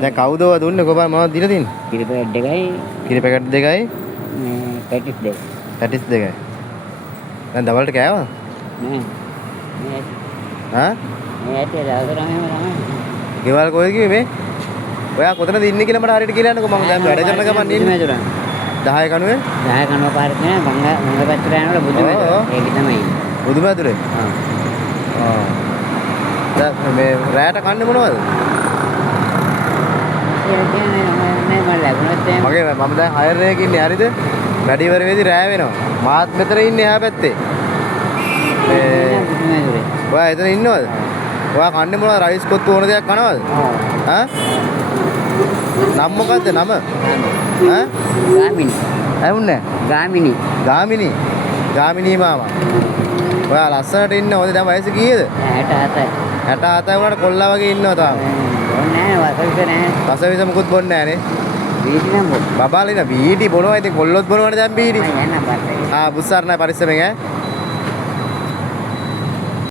දැන් කවුද ඔය දුන්නේ කොහොමද මොනවද දීලා තින්නේ? කිරි පැකට් දෙකයි කිරි පැකට් දෙකයි මේ පැටිස් දෙක. පැටිස් දෙකයි. දැන් දවල්ට කෑවද? නෑ. මේ ඈ? මේ ඇටේ දවසට මෙහෙම තමයි. ගෙවල් කොහෙද කිව්වේ මේ? ඔයා කොතනද ඉන්නේ කියලා මට හරියට කියලා යන්නකෝ මම දැන් වැඩ කරන ගමන් ඉන්නේ. 10 කණුවේ 10 කනුව පාරේ නෑ ගංගා පැත්තට යනකොට බුදුමෙදුර. ඒක තමයි. බුදුමැදුරේ. ආ. දැන් මේ රැයට කන්නේ මොනවද? ඒක කියන්නේ නෑ මම ලැබුණත් එහෙම. මගේ මම දැන් හයර් එකක ඉන්නේ හරිද? වැඩි ඉවර වෙදී රෑ වෙනවා. මාත් මෙතන ඉන්නේ එහා පැත්තේ. මේ බුදුමෙදුරේ. ඔයා එතන ඉන්නවද? ඔයා කන්නේ මොනවද? රයිස් කොත්තු ඕන දෙයක් කනවද? ඔව්. ඈ? නම මොකද්ද නම? ඈ? ගාමිනි. ඇහුන්නේ? ගාමිනි. ගාමිනී. ගාමිනී මාමා. ඔයා ලස්සනට ඉන්න හොඳ දැන් වයස කීයද? 67යි. 67 වුණාට කොල්ලා වගේ ඉන්නවා තාම. ඕනේ නෑ වසවිස නෑ. රසවිස මුකුත් බොන්නේ නැහනේ. බීඩි නම් බොන්න. බබාලින බීඩි බොනවා ඉතින් කොල්ලොත් බොනවනේ දැන් බීඩි. යන්න බෑ. ආ බුස්සාරණයි පරිස්සමෙන් ඈ.